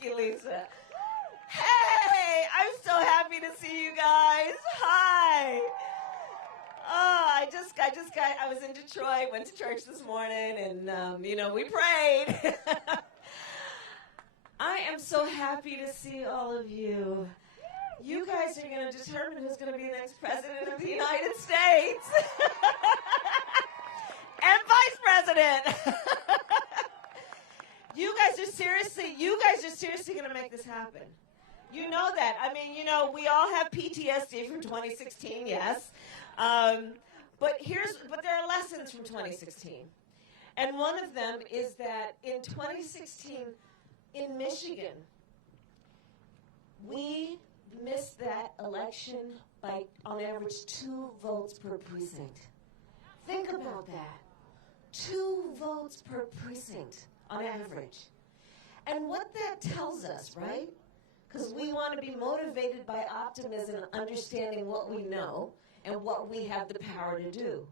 Thank you, Lisa. Hey, I'm so happy to see you guys. Hi. Oh, I was in Detroit, went to church this morning, and, we prayed. I am so happy to see all of you. You guys are going to determine who's going to be the next president of the United States. And vice president. You guys are seriously going to make this happen. You know that. I mean, we all have PTSD from 2016, yes. But there are lessons from 2016. And one of them is that in 2016, in Michigan, we missed that election by, on average, 2 votes per precinct. Think about that. 2 votes per precinct on average. And what that tells us, right? Because we want to be motivated by optimism and understanding what we know and what we have the power to do.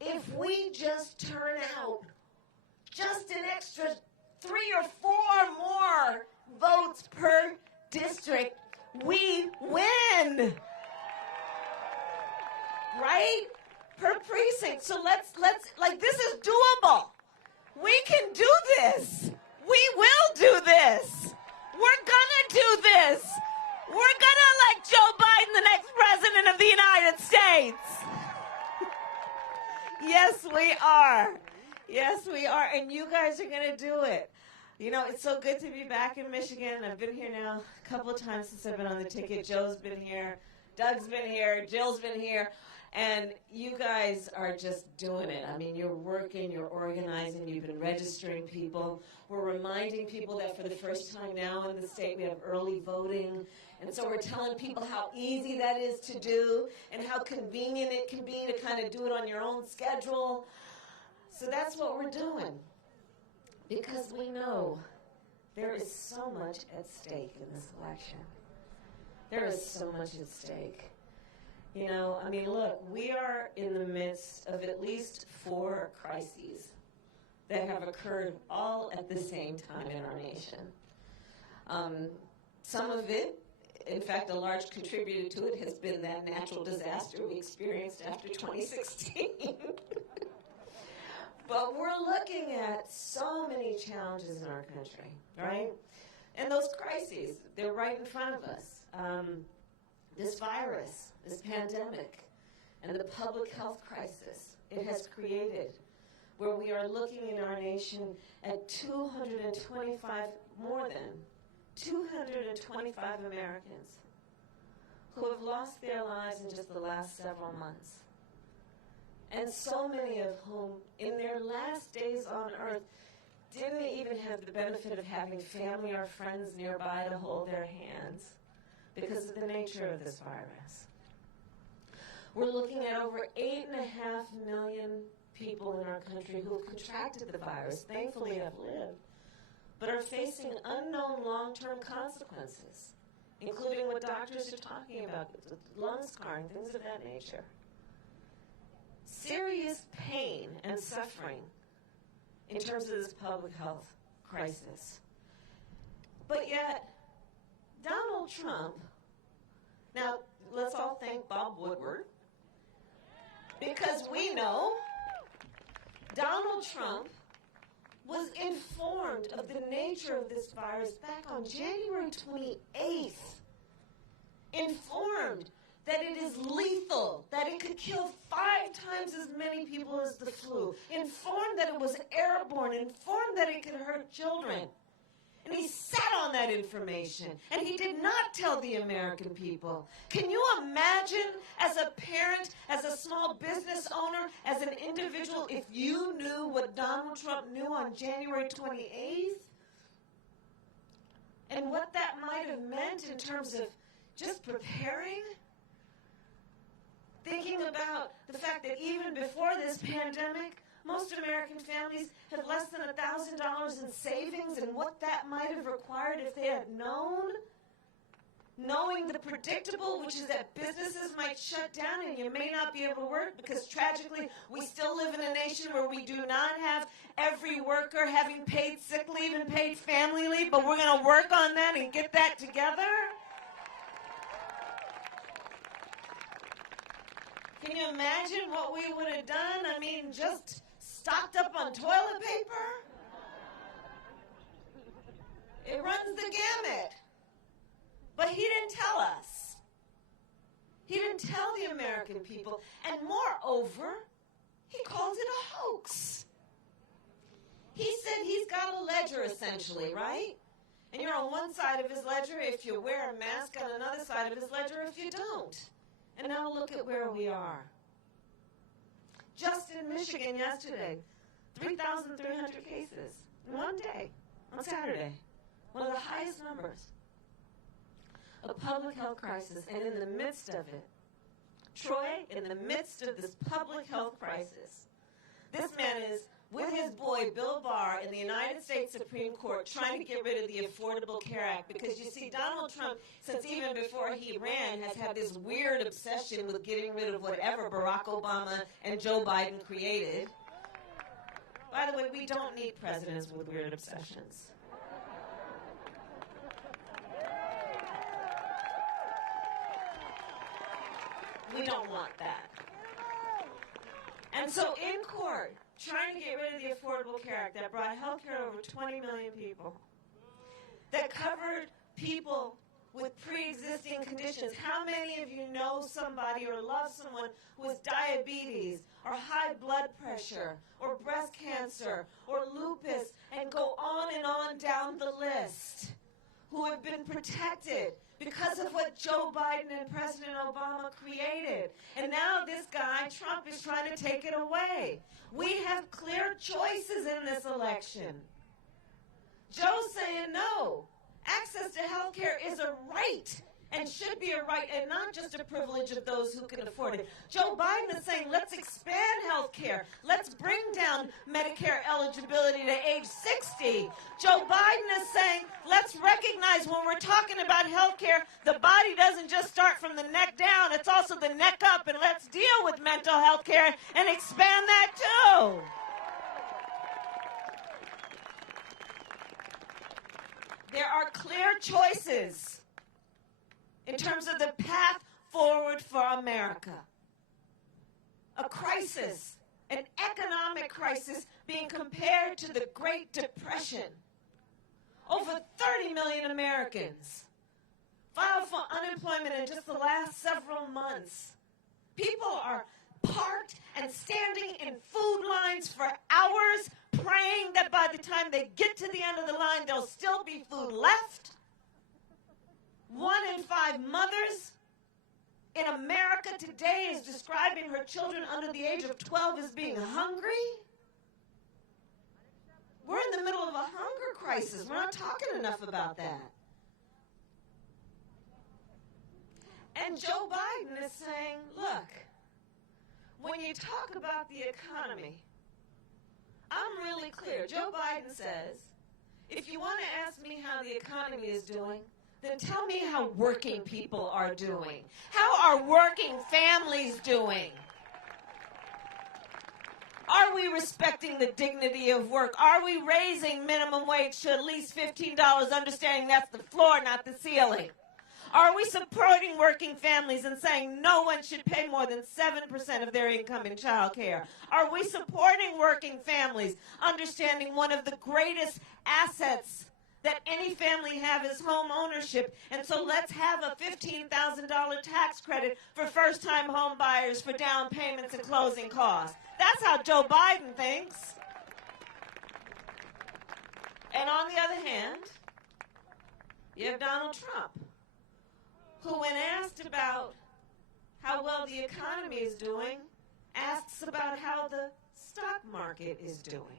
If we just turn out just an extra 3 or 4 more votes per district, we win. Right? Per precinct. So let's this is doable. We can do this. We will do this. We're gonna do this. We're gonna elect Joe Biden the next president of the United States. Yes, we are. Yes, we are. And you guys are gonna do it. It's so good to be back in Michigan. I've been here now a couple of times since I've been on the ticket. Joe's been here. Doug's been here. Jill's been here. And you guys are just doing it. I mean, you're working, you're organizing, you've been registering people. We're reminding people that for the first time now in the state we have early voting. And so we're telling people how easy that is to do and how convenient it can be to kind of do it on your own schedule. So that's what we're doing. Because we know there is so much at stake in this election. There is so much at stake. Look, we are in the midst of at least 4 crises that have occurred all at the same time in our nation. Some of it, in fact, a large contributor to it has been that natural disaster we experienced after 2016. But we're looking at so many challenges in our country, right? And those crises, they're right in front of us. This virus, this pandemic, and the public health crisis it has created, where we are looking in our nation at more than 225 Americans who have lost their lives in just the last several months. And so many of whom, in their last days on earth, didn't even have the benefit of having family or friends nearby to hold their hands because of the nature of this virus. We're looking at over 8.5 million people in our country who have contracted the virus, thankfully have lived, but are facing unknown long-term consequences, including what doctors are talking about, lung scarring, things of that nature. Serious pain and suffering in terms of this public health crisis. But yet, Donald Trump, now let's all thank Bob Woodward, because we know Donald Trump was informed of the nature of this virus back on January 28th. Informed that it is lethal, that it could kill 5 times as many people as the flu. Informed that it was airborne. Informed that it could hurt children. And he sat on that information, and he did not tell the American people. Can you imagine, as a parent, as a small business owner, as an individual, if you knew what Donald Trump knew on January 28th? And what that might have meant in terms of just preparing? Thinking about the fact that even before this pandemic, most American families have less than $1,000 in savings, and what that might have required if they had known. Knowing the predictable, which is that businesses might shut down and you may not be able to work because tragically we still live in a nation where we do not have every every worker having paid sick leave and paid family leave, but we're going to work on that and get that together? Can you imagine what we would have done? I mean, just stocked up on toilet paper? It runs the gamut. But he didn't tell us. He didn't tell the American people. And moreover, he called it a hoax. He said he's got a ledger, essentially, right? And you're on one side of his ledger if you wear a mask, on another side of his ledger if you don't. And now look at where we are. Just in Michigan yesterday, 3,300 cases in one day, on Saturday. One of the highest numbers. A public health crisis, and in the midst of it, Troy, in the midst of this public health crisis, this man is with his boy Bill Barr in the United States Supreme Court trying to get rid of the Affordable Care Act, because you see, Donald Trump, since even before he ran, has had this weird obsession with getting rid of whatever Barack Obama and Joe Biden created. By the way, we don't need presidents with weird obsessions. We don't want that. And so in court, trying to get rid of the Affordable Care Act that brought health care to over 20 million people, that covered people with pre-existing conditions. How many of you know somebody or love someone who has diabetes or high blood pressure or breast cancer or lupus, and go on down the list, who have been protected because of what Joe Biden and President Obama created? And now this guy, Trump, is trying to take it away. We have clear choices in this election. Joe's saying no. Access to health care is a right and should be a right and not just a privilege of those who can afford it. Joe Biden is saying, let's expand health care. Let's bring down Medicare eligibility to age 60. Joe Biden is saying, let's recognize when we're talking about health care, the body doesn't just start from the neck down, it's also the neck up, and let's deal with mental health care and expand that too. There are clear choices in terms of the path forward for America. A crisis, an economic crisis, being compared to the Great Depression. Over 30 million Americans filed for unemployment in just the last several months. People are parked and standing in food lines for hours, praying that by the time they get to the end of the line, there'll still be food left. 1 in 5 mothers in America today is describing her children under the age of 12 as being hungry. We're in the middle of a hunger crisis. We're not talking enough about that. And Joe Biden is saying, look, when you talk about the economy, I'm really clear. Joe Biden says, if you want to ask me how the economy is doing, then tell me how working people are doing. How are working families doing? Are we respecting the dignity of work? Are we raising minimum wage to at least $15, understanding that's the floor, not the ceiling? Are we supporting working families and saying no one should pay more than 7% of their income in child care? Are we supporting working families, understanding one of the greatest assets that any family have is home ownership? And so let's have a $15,000 tax credit for first-time home buyers for down payments and closing costs. That's how Joe Biden thinks. And on the other hand, you have Donald Trump, who, when asked about how well the economy is doing, asks about how the stock market is doing.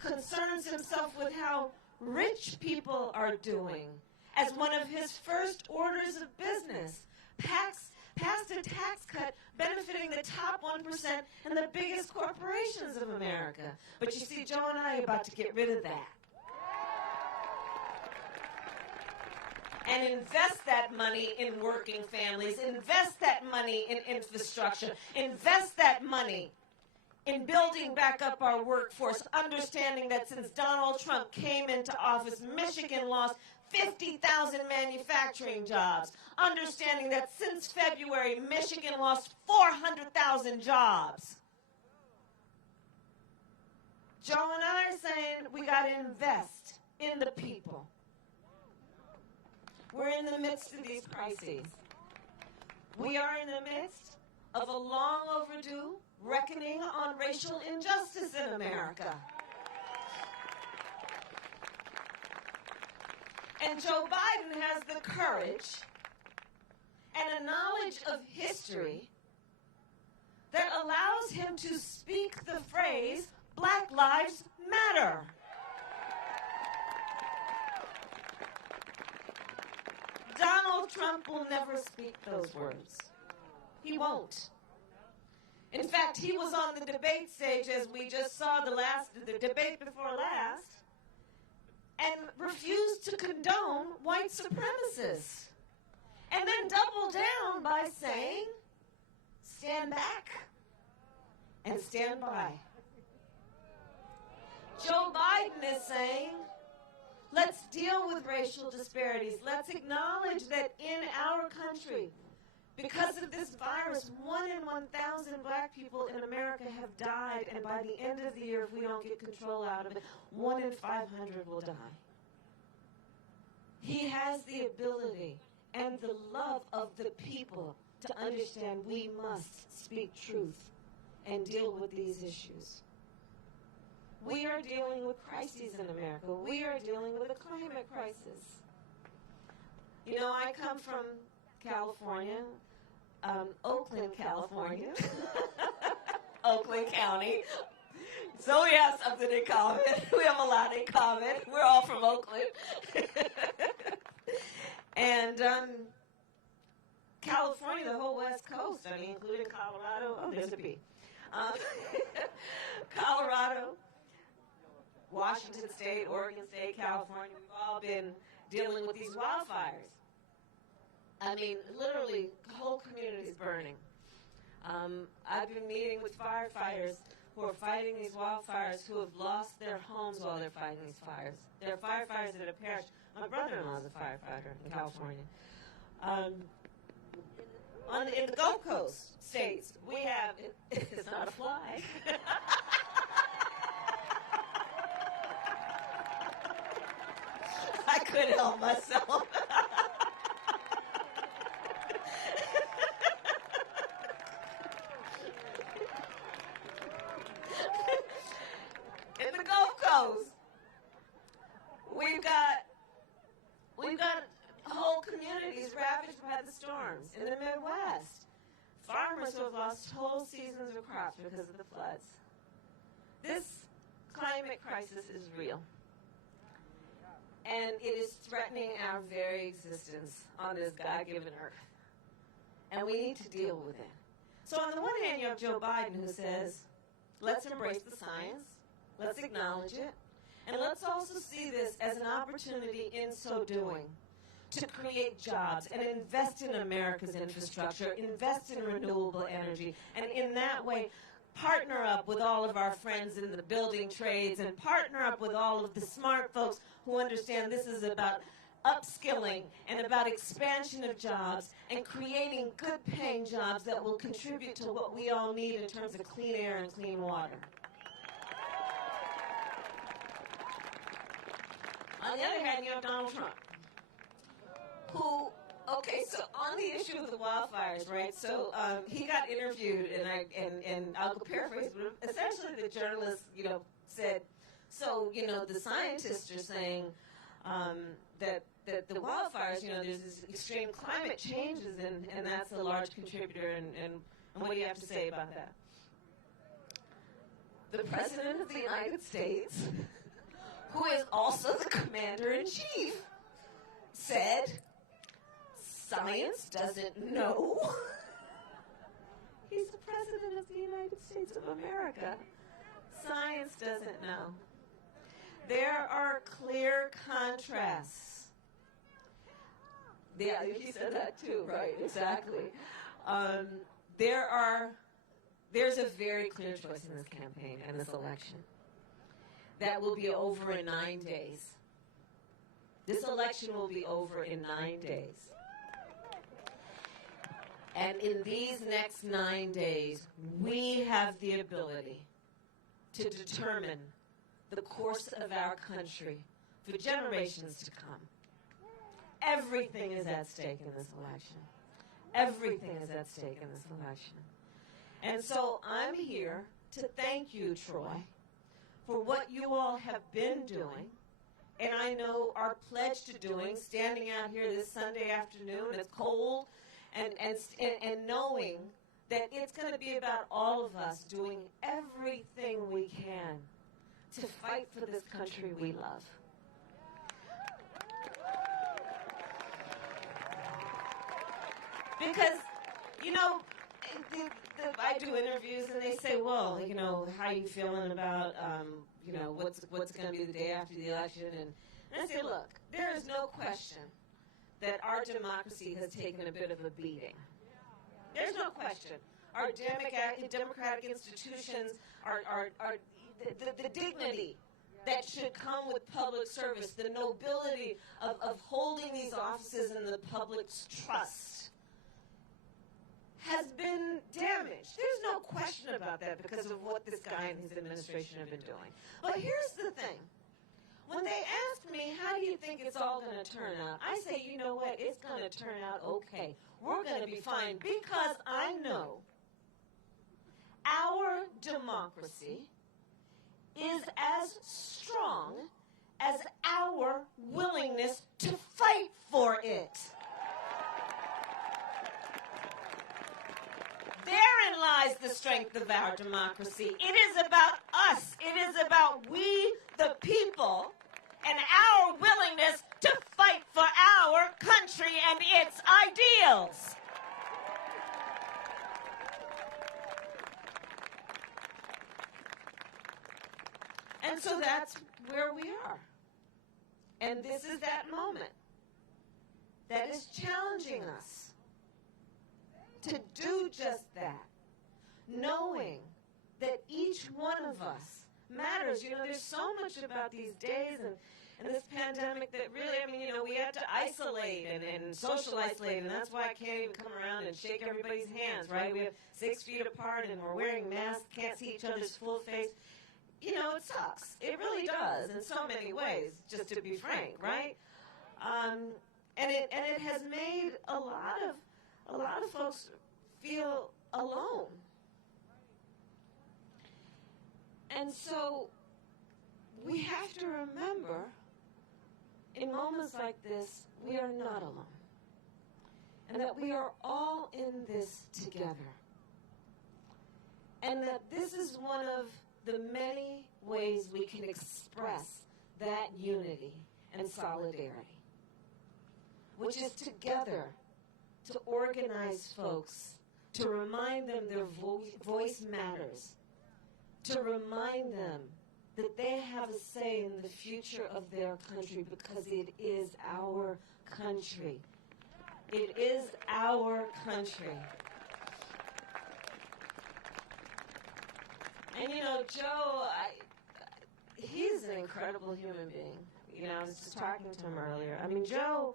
Concerns himself with how rich people are doing as one of his first orders of business. Passed a tax cut benefiting the top 1% and the biggest corporations of America. But you see, Joe and I are about to get rid of that. And invest that money in working families, invest that money in infrastructure, invest that money in building back up our workforce, understanding that since Donald Trump came into office, Michigan lost 50,000 manufacturing jobs. Understanding that since February, Michigan lost 400,000 jobs. Joe and I are saying we got to invest in the people. We're in the midst of these crises. We are in the midst of a long overdue reckoning on racial injustice in America. And Joe Biden has the courage and a knowledge of history that allows him to speak the phrase, Black Lives Matter. Donald Trump will never speak those words. He won't. In fact, he was on the debate stage, as we just saw the debate before last, and refused to condone white supremacists. And then doubled down by saying, stand back and stand by. Joe Biden is saying, let's deal with racial disparities. Let's acknowledge that in our country, because of this virus, 1 in 1,000 black people in America have died, and by the end of the year, if we don't get control out of it, 1 in 500 will die. He has the ability and the love of the people to understand we must speak truth and deal with these issues. We are dealing with crises in America. We are dealing with a climate crisis. You know, I come from California, Oakland, California, Oakland County. So we have something in common. We have a lot in common. We're all from Oakland. And California, the whole West Coast, I mean, including Colorado. Oh, there's a B. Colorado, Washington State, Oregon State, California, we've all been dealing with these wildfires. I mean, literally, the whole community is burning. I've been meeting with firefighters who are fighting these wildfires, who have lost their homes while they're fighting these fires. There are firefighters that have perished. My brother-in-law is a firefighter in California. In the Gulf Coast states, we have, it's not a fly. I couldn't help myself. In the Gulf Coast, we've got whole communities ravaged by the storms. In the Midwest, farmers who have lost whole seasons of crops because of the floods. This climate crisis is real. And it is threatening our very existence on this God-given earth. And we need to deal with it. So on the one hand, you have Joe Biden who says, let's embrace the science, let's acknowledge it, and let's also see this as an opportunity in so doing to create jobs and invest in America's infrastructure, invest in renewable energy, and in that way partner up with all of our friends in the building trades and partner up with all of the smart folks who understand this is about upskilling and about expansion of jobs and creating good-paying jobs that will contribute to what we all need in terms of clean air and clean water. On the other hand, you have Donald Trump, who, okay, so on the issue of the wildfires, right, so he got interviewed, and I'll paraphrase, but essentially the journalist, said, so, the scientists are saying that the wildfires, there's this extreme climate changes, and that's a large contributor, and what do you have to say about that? The President of the United States, who is also the Commander-in-Chief, said, science doesn't know. He's the President of the United States of America. Science doesn't know. There are clear contrasts. Yeah, he said that too, right, exactly. There there's a very clear choice in this campaign and this election that will be over in 9 days. This election will be over in 9 days. And in these next 9 days, we have the ability to determine the course of our country for generations to come. Everything is at stake in this election. Everything is at stake in this election. And so I'm here to thank you, Troy, for what you all have been doing, and I know are pledged to doing, standing out here this Sunday afternoon, it's cold, and knowing that it's going to be about all of us doing everything we can to fight for this country we love. Because, you know, I do interviews and they say, well, you know, how are you feeling about, you know, what's going to be the day after the election? And I say, look, there is no question that our democracy has taken a bit of a beating. There's no question. Our democratic institutions, the dignity that should come with public service, the nobility of holding these offices in the public's trust has been damaged. There's no question about that because of what this guy and his administration have been doing. But here's the thing. When they ask me, how do you think it's all going to turn out? I say, you know what? It's going to turn out okay. We're going to be fine because I know our democracy is as strong as our willingness to fight for it. Therein lies the strength of our democracy. It is about us. It is about we, the people, and our willingness to fight for our country and its ideals. And so that's where we are. And this is that moment that is challenging us to do just that, knowing that each one of us matters. You know, there's so much about these days and this pandemic that really, I mean, you know, we had to isolate and social isolate, and that's why I can't even come around and shake everybody's hands, right? We have 6 feet apart and we're wearing masks, can't see each other's full face. You know, it sucks. It really does in so many ways, just to be frank, right? And it has made a lot of folks feel alone. And so we have to remember, in moments like this, we are not alone. And that we are all in this together. And that this is one of the many ways we can express that unity and solidarity, which is together to organize folks, to remind them their voice matters, to remind them that they have a say in the future of their country because it is our country. It is our country. And you know, Joe, he's an incredible human being. You know, I was just talking to him earlier. I mean, Joe,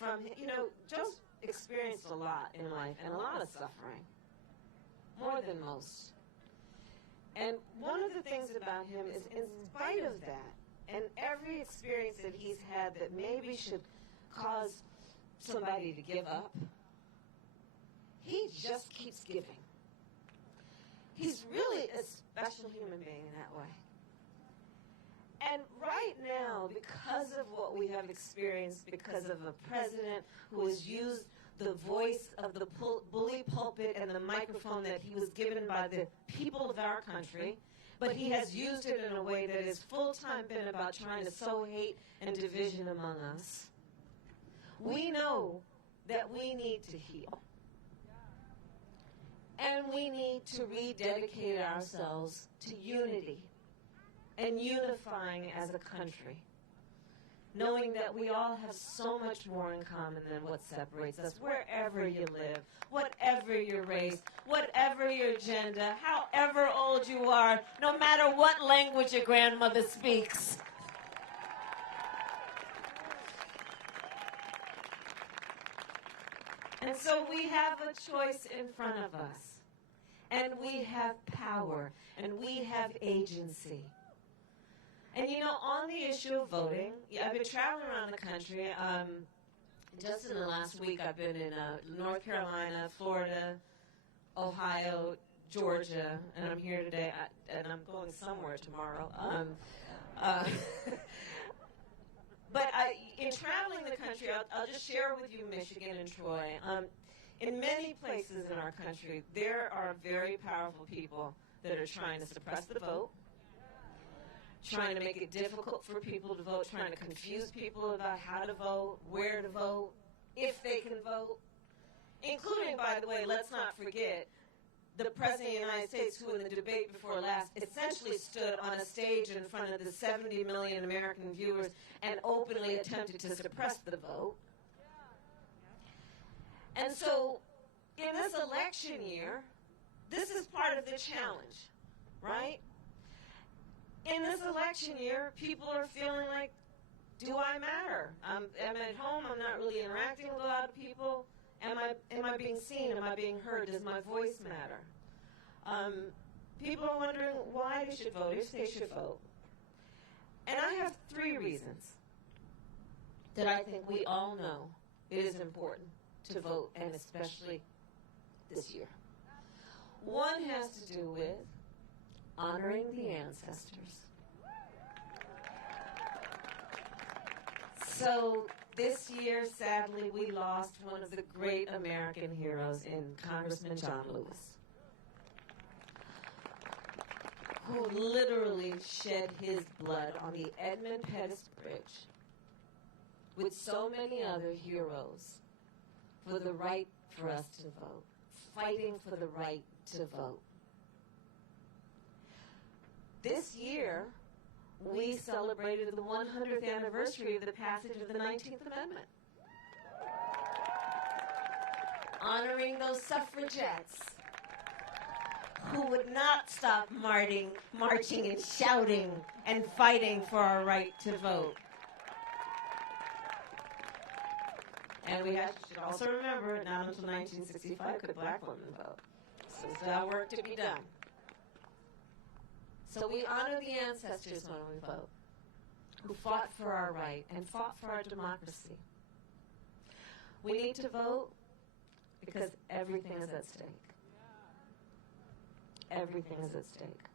Joe's experienced a lot in life and a lot of suffering, more than most. And one of the things about him is, in spite of that, and every experience that he's had that maybe should cause somebody to give up, he just keeps giving. He's really a special human being in that way. And right now, because of what we have experienced, because of a president who has used the voice of the bully pulpit and the microphone that he was given by the people of our country, but he has used it in a way that has full-time been about trying to sow hate and division among us, we know that we need to heal. And we need to rededicate ourselves to unity and unifying as a country. knowing that we all have so much more in common than what separates us, wherever you live, whatever your race, whatever your gender, however old you are, no matter what language your grandmother speaks. And so we have a choice in front of us, and we have power, and we have agency. And you know, on the issue of voting, I've been traveling around the country. Just in the last week, I've been in North Carolina, Florida, Ohio, Georgia, and I'm here today, and I'm going somewhere tomorrow. But in traveling the country, I'll just share with you Michigan and Troy. In many places in our country, there are very powerful people that are trying to suppress the vote, trying to make it difficult for people to vote, trying to confuse people about how to vote, where to vote, if they can vote, including, by the way, let's not forget, the President of the United States, who in the debate before last essentially stood on a stage in front of the 70 million American viewers and openly attempted to suppress the vote. And so in this election year, this is part of the challenge, right? In this election year, people are feeling like, do I matter? I'm at home, I'm not really interacting with a lot of people. Am I being seen? Am I being heard? Does my voice matter? People are wondering why they should vote, if they should vote. And I have 3 reasons that I think we all know it is important to vote, and especially this year. One has to do with honoring the ancestors. So this year, sadly, we lost one of the great American heroes in Congressman John Lewis, who literally shed his blood on the Edmund Pettus Bridge with so many other heroes for the right for us to vote, fighting for the right to vote. This year, we celebrated the 100th anniversary of the passage of the 19th Amendment, honoring those suffragettes who would not stop marching and shouting and fighting for our right to vote. And we should also remember, not until 1965 could black women vote. So there's still work to be done. So we honor the ancestors when we vote, who fought for our right and fought for our democracy. We need to vote because everything is at stake. Everything is at stake.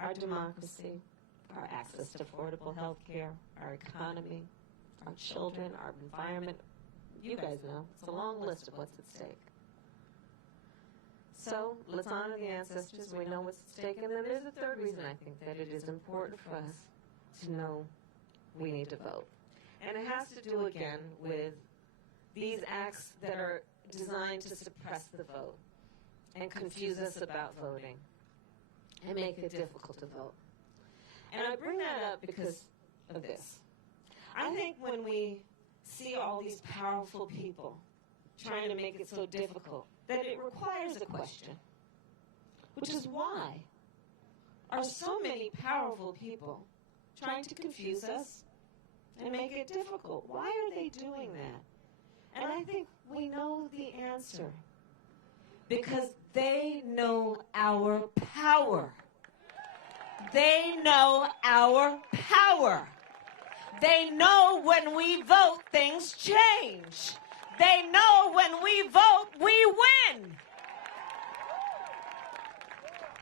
Our democracy, our access to affordable health care, our economy, our children, our environment. You guys know, it's a long list of what's at stake. So let's honor the ancestors. We know what's at stake. And then there's a 3rd reason I think that it is important for us to know we need to vote. And it has to do, again, with these acts that are designed to suppress the vote and confuse us about voting and make it difficult to vote. And I bring that up because of this. I think when we see all these powerful people trying to make it so difficult, that it requires a question, which is why are so many powerful people trying to confuse us and make it difficult? Why are they doing that? And I think we know the answer. Because they know our power. They know our power. They know when we vote, things change. They know when we vote, we win.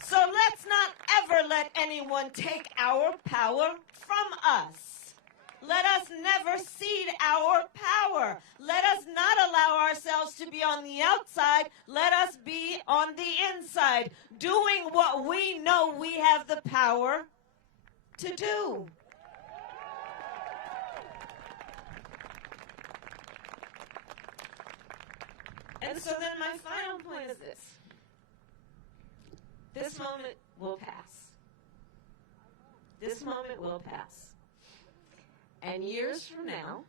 So let's not ever let anyone take our power from us. Let us never cede our power. Let us not allow ourselves to be on the outside. Let us be on the inside, doing what we know we have the power to do. And so then my final point is this. This moment will pass. This moment will pass. And years from now,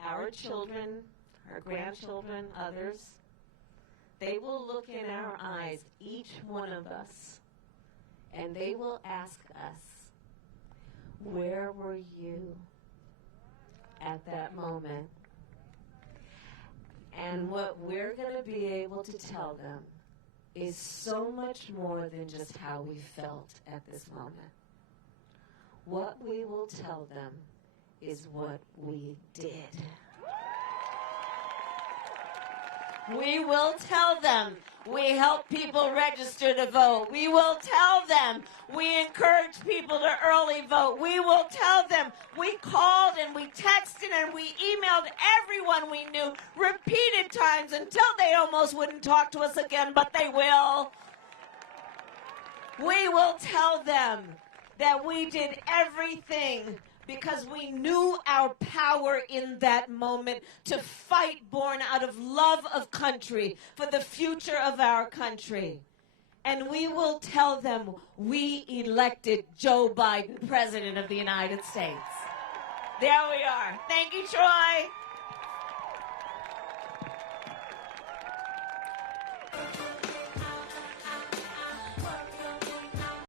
our children, our grandchildren, others, they will look in our eyes, each one of us, and they will ask us, where were you at that moment? And what we're going to be able to tell them is so much more than just how we felt at this moment. What we will tell them is what we did. We will tell them we help people register to vote. We will tell them we encourage people to early vote. We will tell them we called and we texted and we emailed everyone we knew repeated times until they almost wouldn't talk to us again, but they will. We will tell them that we did everything because we knew our power in that moment to fight born out of love of country for the future of our country. And we will tell them we elected Joe Biden President of the United States. There we are. Thank you, Troy.